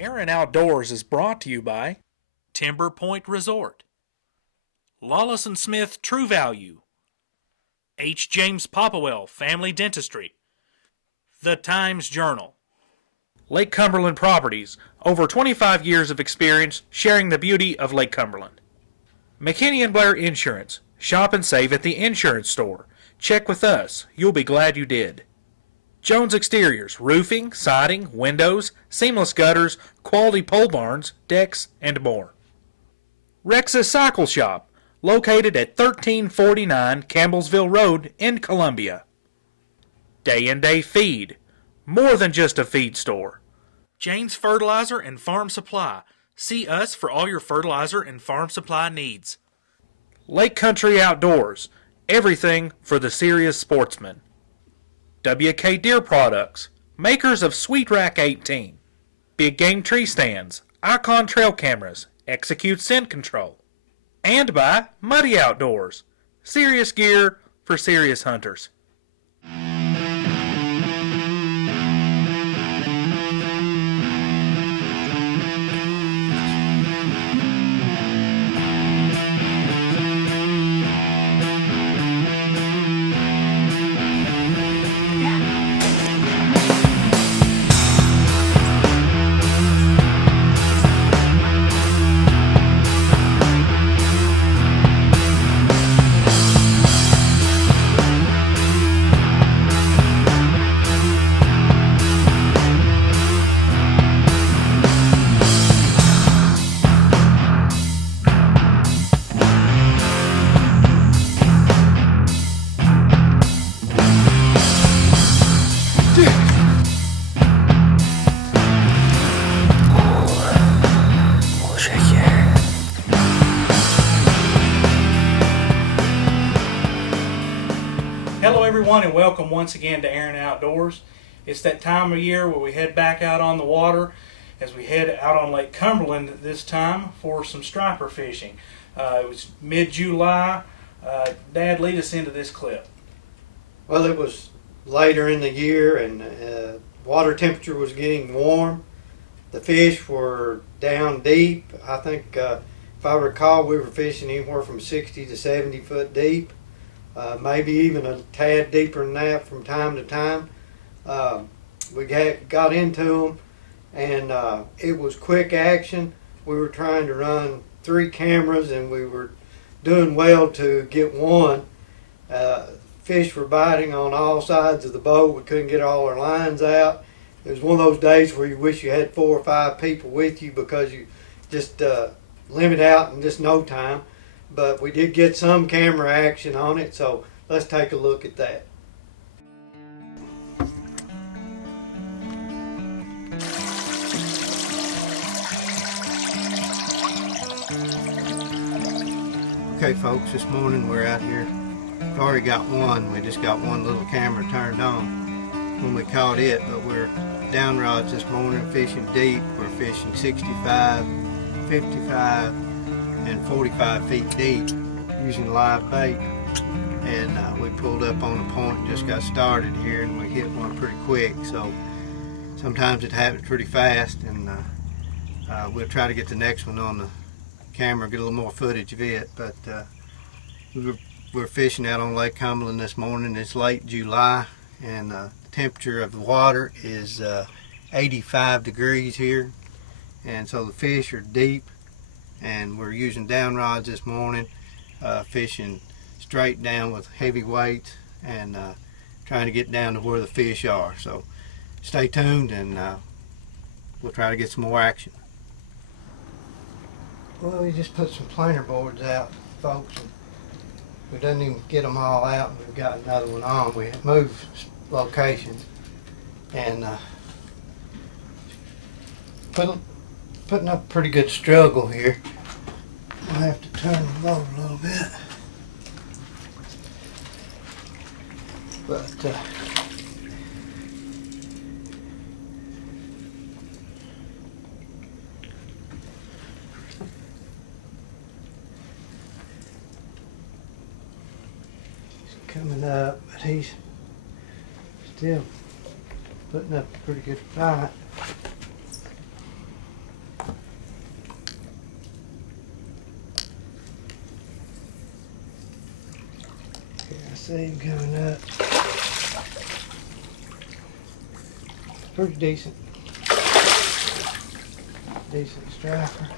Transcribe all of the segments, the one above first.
Aaron Outdoors is brought to you by Timber Point Resort, Lawless & Smith True Value, H. James Popplewell Family Dentistry, The Times Journal, Lake Cumberland Properties, over 25 years of experience sharing the beauty of Lake Cumberland. McKinney & Blair Insurance, shop and save at the insurance store. Check with us, you'll be glad you did. Jones Exteriors, roofing, siding, windows, seamless gutters, quality pole barns, decks, and more. Rex's Cycle Shop, located at 1349 Campbellsville Road in Columbia. Day and Day Feed, more than just a feed store. Jane's Fertilizer and Farm Supply, see us for all your fertilizer and farm supply needs. Lake Country Outdoors, everything for the serious sportsman. WK Deer Products, makers of Sweet Rack 18, Big Game Tree Stands, Icon Trail Cameras, Execute Scent Control, and by Muddy Outdoors, serious gear for serious hunters. Hello everyone and welcome once again to Aaron Outdoors. It's that time of year where we head back out on the water as we head out on Lake Cumberland this time for some striper fishing. It was mid-July. Dad, lead us into this clip. Well, it was later in the year and water temperature was getting warm. The fish were down deep. I think if I recall, we were fishing anywhere from 60 to 70 foot deep. Maybe even a tad deeper than that from time to time. We got into them and it was quick action. We were trying to run 3 cameras and we were doing well to get one. Fish were biting on all sides of the boat. We couldn't get all our lines out. It was one of those days where you wish you had 4 or 5 people with you because you just limit out in just no time. But we did get some camera action on it, so let's take a look at that. Okay folks, this morning we're out here. We've already got one. We just got one little camera turned on when we caught it, but we're down rods this morning fishing deep. We're fishing 65, 55, and 45 feet deep using live bait, and we pulled up on a point and just got started here, and we hit one pretty quick. So sometimes it happens pretty fast, and we'll try to get the next one on the camera, get a little more footage of it. But we're fishing out on Lake Cumberland this morning. It's late July, and the temperature of the water is 85 degrees here, and so the fish are deep. And we're using down rods this morning, fishing straight down with heavy weights and trying to get down to where the fish are. So stay tuned and we'll try to get some more action. Well, we just put some planer boards out, folks. And we didn't even get them all out, and we've got another one on. We moved locations and putting up a pretty good struggle here. I'll have to turn the boat a little bit. But he's coming up, but he's still putting up a pretty good fight. see him coming up. Pretty decent. Decent striper.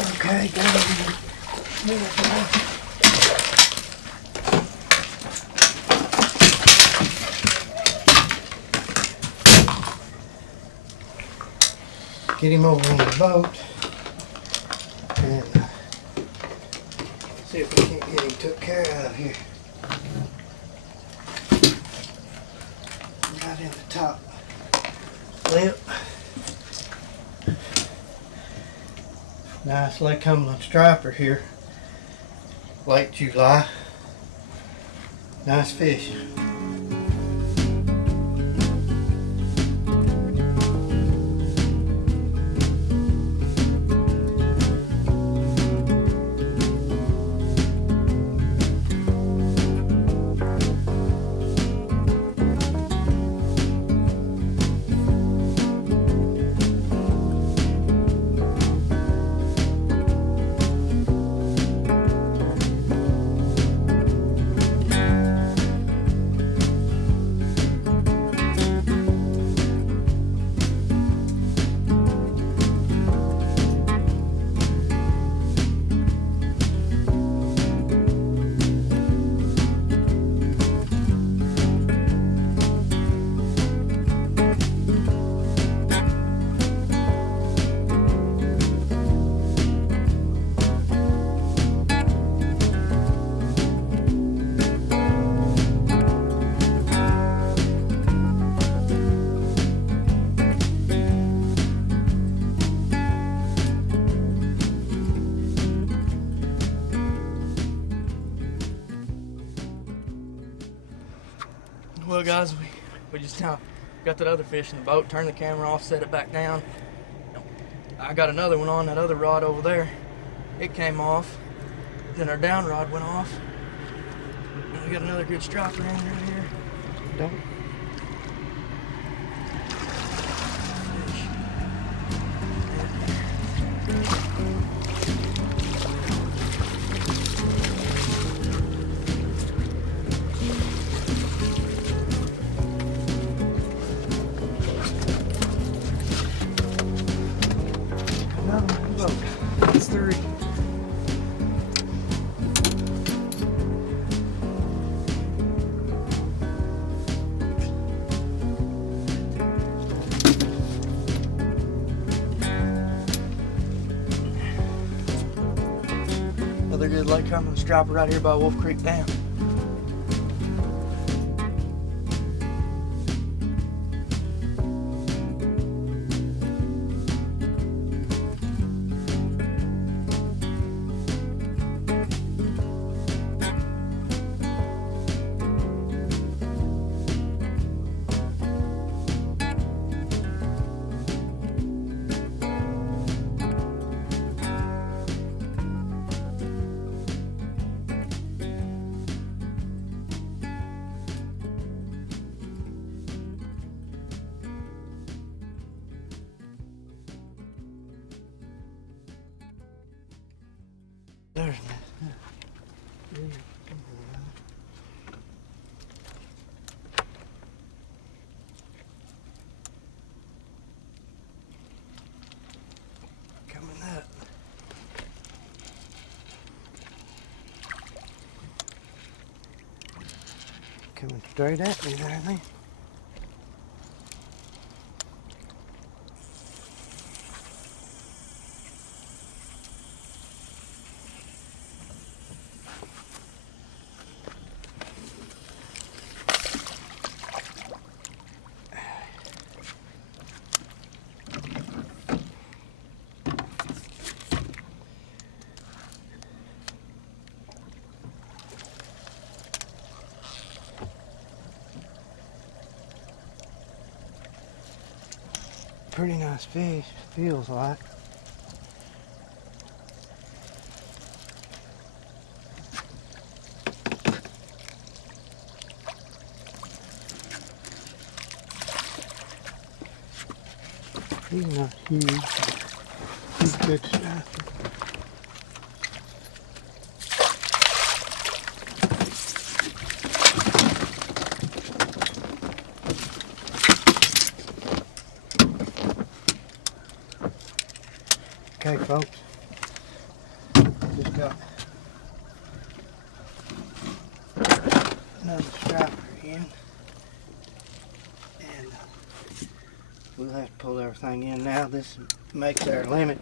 Okay, got him. Get him over on the boat and see if we can't get him took care of here. Right in the top lip. Nice Lake Cumberland striper here. Late July. Nice fish. Well, guys, we just now got that other fish in the boat, turned the camera off, set it back down. I got another one on that other rod over there. It came off. Then our down rod went off. And we got another good striper in right here. Don't. That's three. Another good Lake Cumberland striper right here by Wolf Creek Dam. There's Coming up. coming straight at me there, I think. Pretty nice fish, feels like. He's not huge. Good stuff. Okay, folks, just got another striper in, and we'll have to pull everything in now. This makes our limit.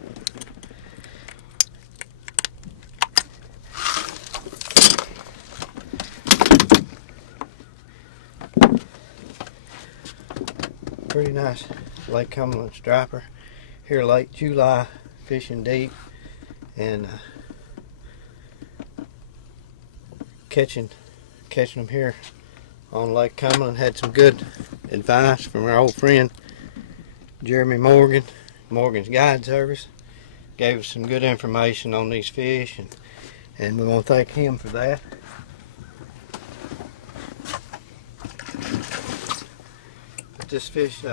Pretty nice Lake Cumberland striper here late July, fishing deep and catching them here on Lake Cumberland. Had some good advice from our old friend Jeremy Morgan, Morgan's Guide Service. Gave us some good information on these fish, and we want to thank him for that. But this fish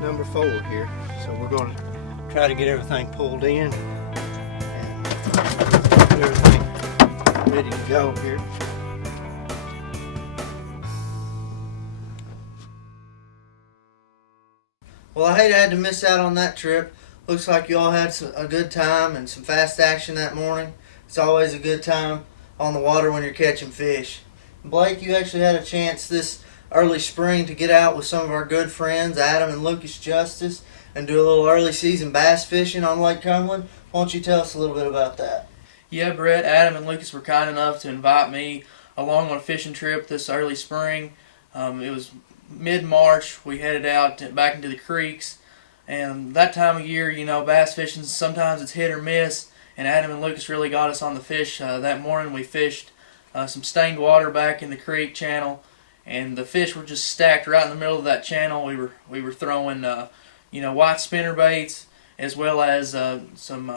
number 4 here, so we're going to try to get everything pulled in and get everything ready to go here. Well, I hate I had to miss out on that trip. Looks like you all had a good time and some fast action that morning. It's always a good time on the water when you're catching fish. Blake, you actually had a chance this early spring to get out with some of our good friends, Adam and Lucas Justice, and do a little early season bass fishing on Lake Cumberland. Why don't you tell us a little bit about that? Yeah, Brett, Adam and Lucas were kind enough to invite me along on a fishing trip this early spring. It was mid-March. We headed out back into the creeks, and that time of year, you know, bass fishing, sometimes it's hit or miss, and Adam and Lucas really got us on the fish. That morning we fished some stained water back in the creek channel, and the fish were just stacked right in the middle of that channel. We were throwing white spinner baits as well as some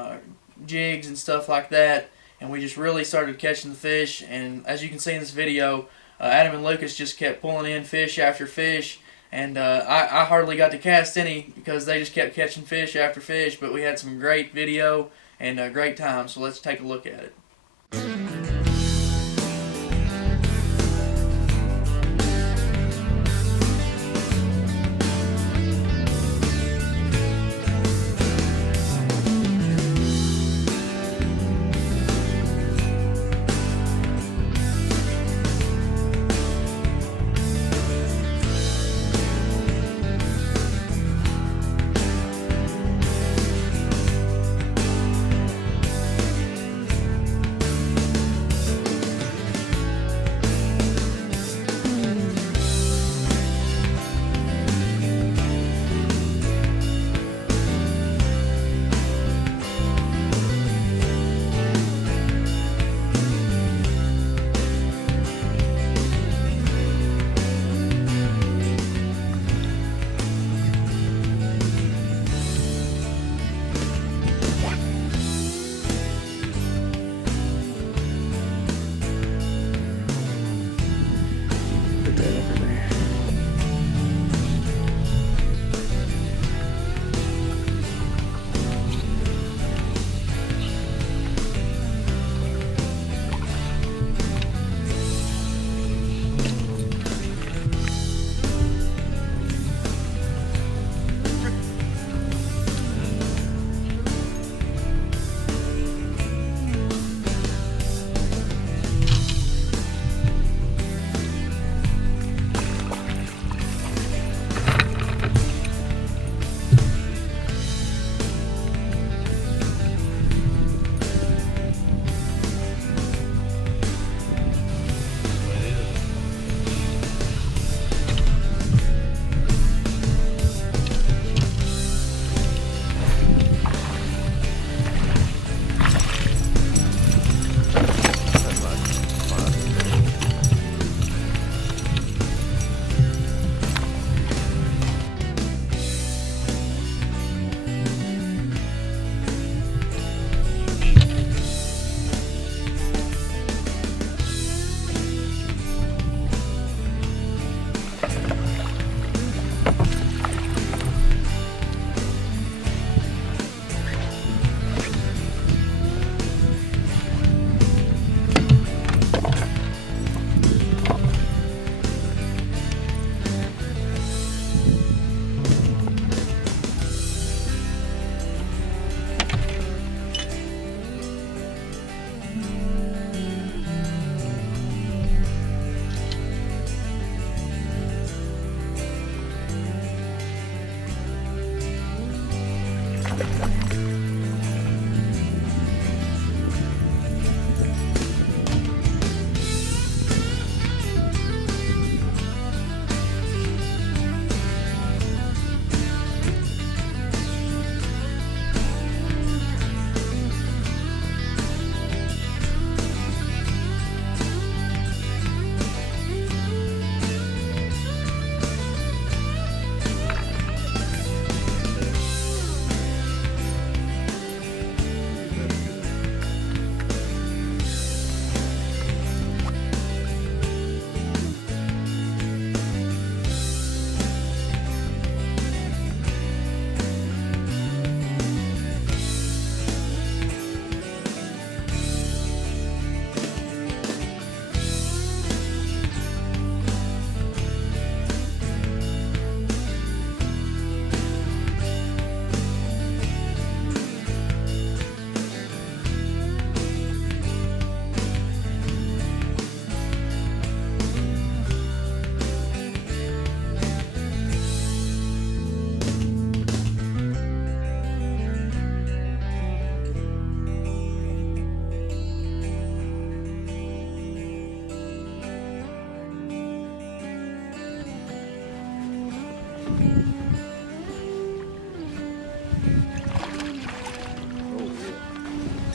jigs and stuff like that, and we just really started catching the fish. And as you can see in this video, Adam and Lucas just kept pulling in fish after fish, and I hardly got to cast any because they just kept catching fish after fish, but we had some great video and a great time, so let's take a look at it.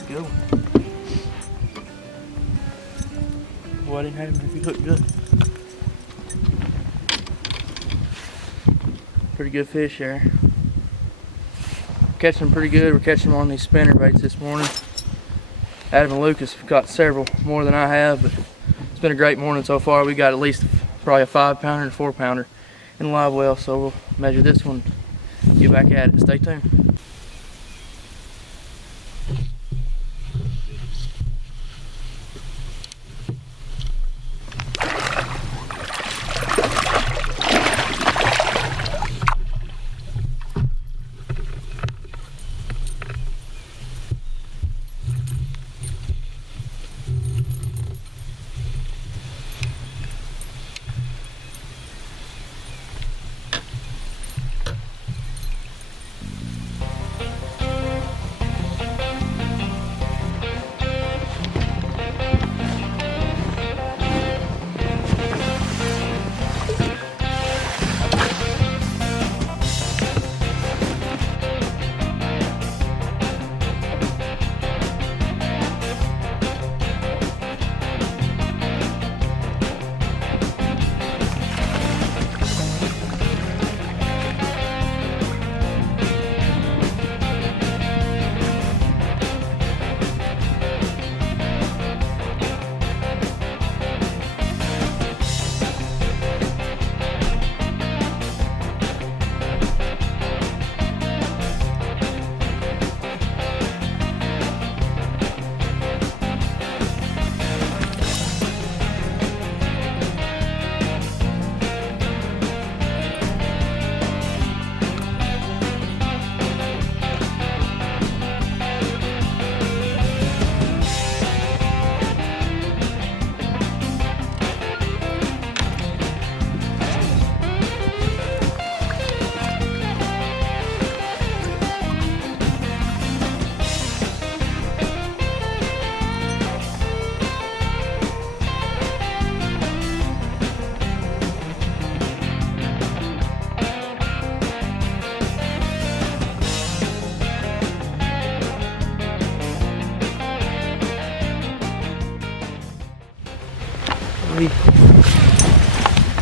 Good one. Boy, I didn't have him if he hooked good. Pretty good fish there. Catching them pretty good. We're catching them on these spinner baits this morning. Adam and Lucas have caught several more than I have, but it's been a great morning so far. We got at least probably a 5-pounder and a 4-pounder in the live well, so we'll measure this one, get back at it. Stay tuned.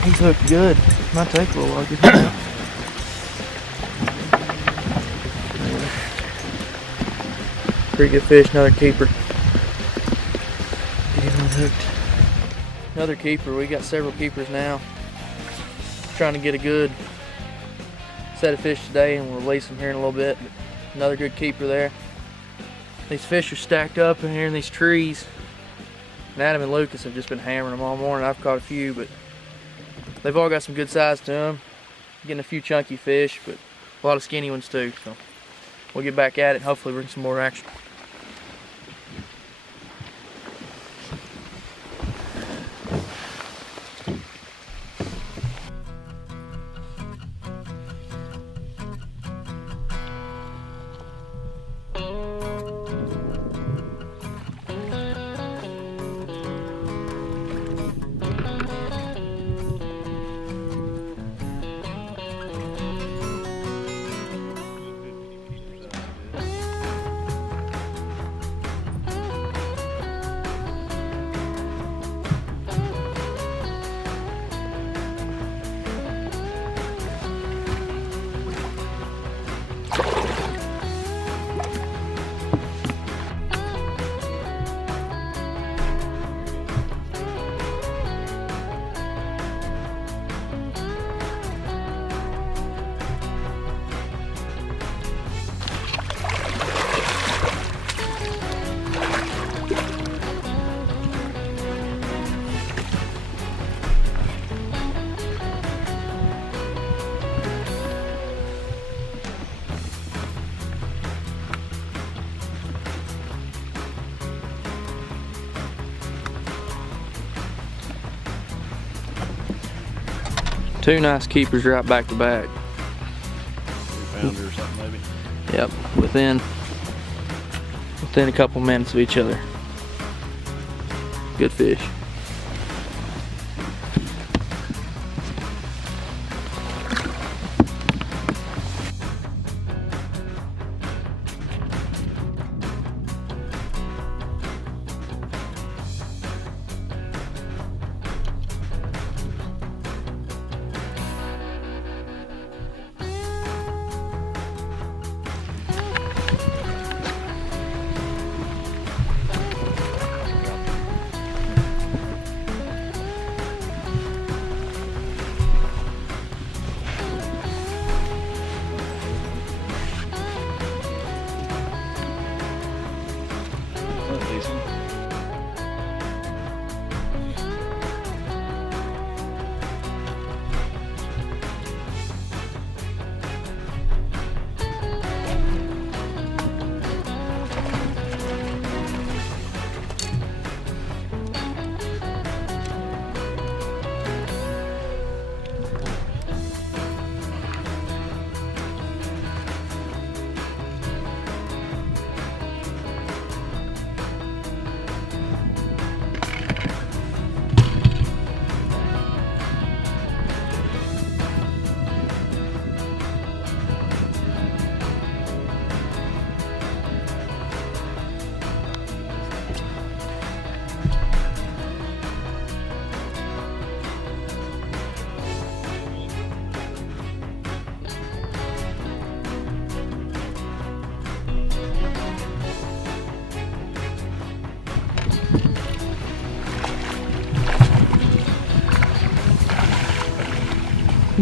He's hooked good. Might take a little while to get him out. Pretty good fish, another keeper. Get him unhooked. Another keeper. We got several keepers now. Trying to get a good set of fish today, and we'll release them here in a little bit. But another good keeper there. These fish are stacked up in here in these trees. And Adam and Lucas have just been hammering them all morning. I've caught a few, but they've all got some good size to them. Getting a few chunky fish, but a lot of skinny ones too. So we'll get back at it and hopefully bring some more action. Two nice keepers right back to back. 3-pounder or something maybe. Yep, within a couple minutes of each other. Good fish.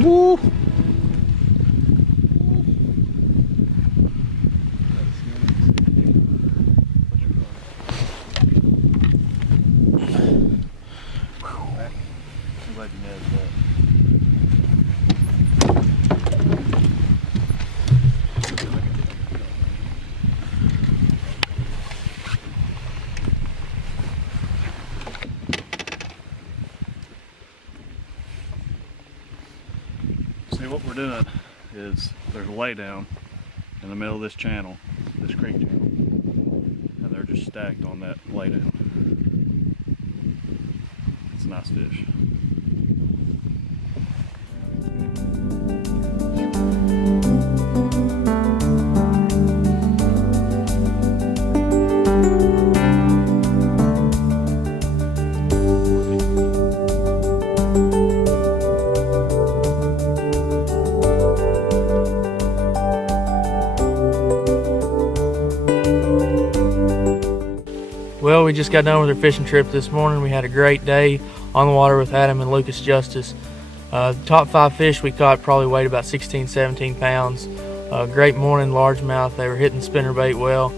Woo! See, what we're doing is there's a lay down in the middle of this channel, this creek channel, and they're just stacked on that lay down. It's a nice fish. Well, we just got done with our fishing trip this morning. We had a great day on the water with Adam and Lucas Justice. The top 5 fish we caught probably weighed about 16, 17 pounds. Great morning largemouth. They were hitting spinnerbait well,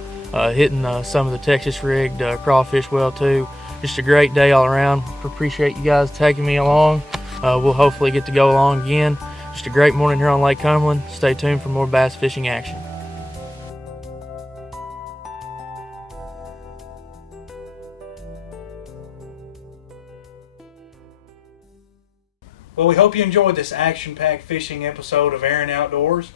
hitting some of the Texas rigged crawfish well too. Just a great day all around. Appreciate you guys taking me along. We'll hopefully get to go along again. Just a great morning here on Lake Cumberland. Stay tuned for more bass fishing action. Well, we hope you enjoyed this action-packed fishing episode of Aaron Outdoors.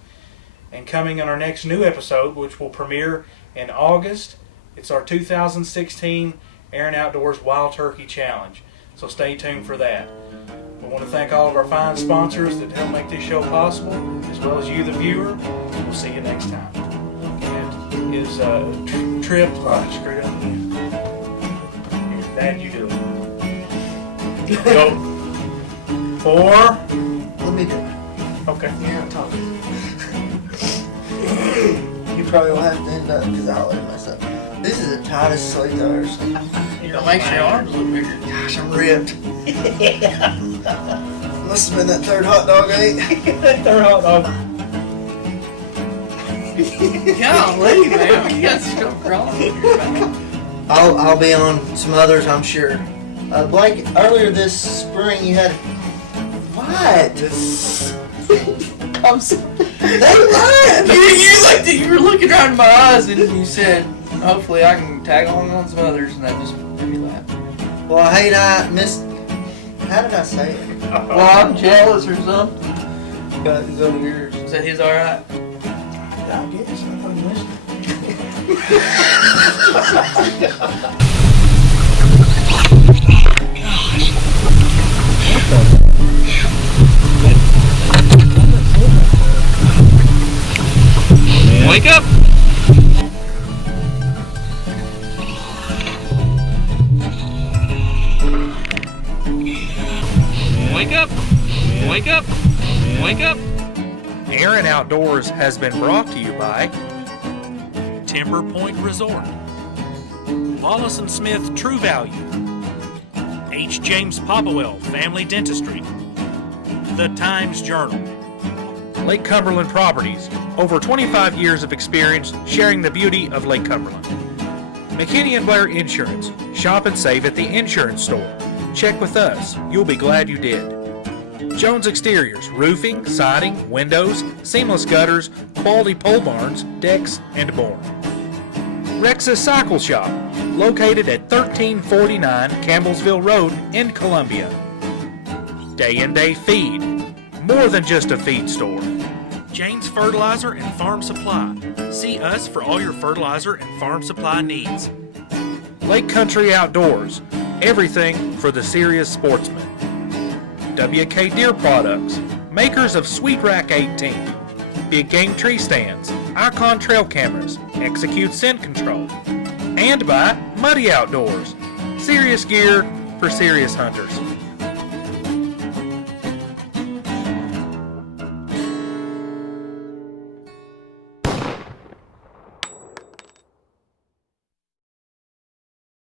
And coming on our next new episode, which will premiere in August, it's our 2016 Aaron Outdoors Wild Turkey Challenge. So stay tuned for that. We want to thank all of our fine sponsors that help make this show possible, as well as you, the viewer. We'll see you next time. And his trip, screwed up again. Here, Dad, you do it. Go. 4. Let me do it. Okay. Yeah, I'm talking. You probably will have to end up because I'll let myself. This is the tightest sleeve I've ever seen. It makes your arms look bigger. Gosh, I'm ripped. Must have been that third hot dog I ate. They're hot dog. Golly, man, you got stuff crawling in your mouth. I'll be on some others, I'm sure. Blake, earlier this spring you had. What? I'm sorry. You were looking right in my eyes and you said, hopefully I can tag along on some others, and that just made me laugh. Well, I hate I missed. How did I say it? Well, I'm jealous or something. Go to yours. Is that his alright? I guess. I thought you missed Wake up! Wake up! Wake up! Wake up! Aaron Outdoors has been brought to you by Timber Point Resort, Wallace & Smith True Value, H. James Popplewell Family Dentistry, The Times Journal, Lake Cumberland Properties, over 25 years of experience sharing the beauty of Lake Cumberland. McKinney & Blair Insurance, shop and save at the insurance store. Check with us, you'll be glad you did. Jones Exteriors, roofing, siding, windows, seamless gutters, quality pole barns, decks, and more. Rex's Cycle Shop, located at 1349 Campbellsville Road in Columbia. Day and Day Feed, more than just a feed store. Jane's Fertilizer and Farm Supply. See us for all your fertilizer and farm supply needs. Lake Country Outdoors, everything for the serious sportsman. WK Deer Products, makers of Sweet Rack 18, Big Game Tree Stands, Icon Trail Cameras, Execute Scent Control, and by Muddy Outdoors, serious gear for serious hunters.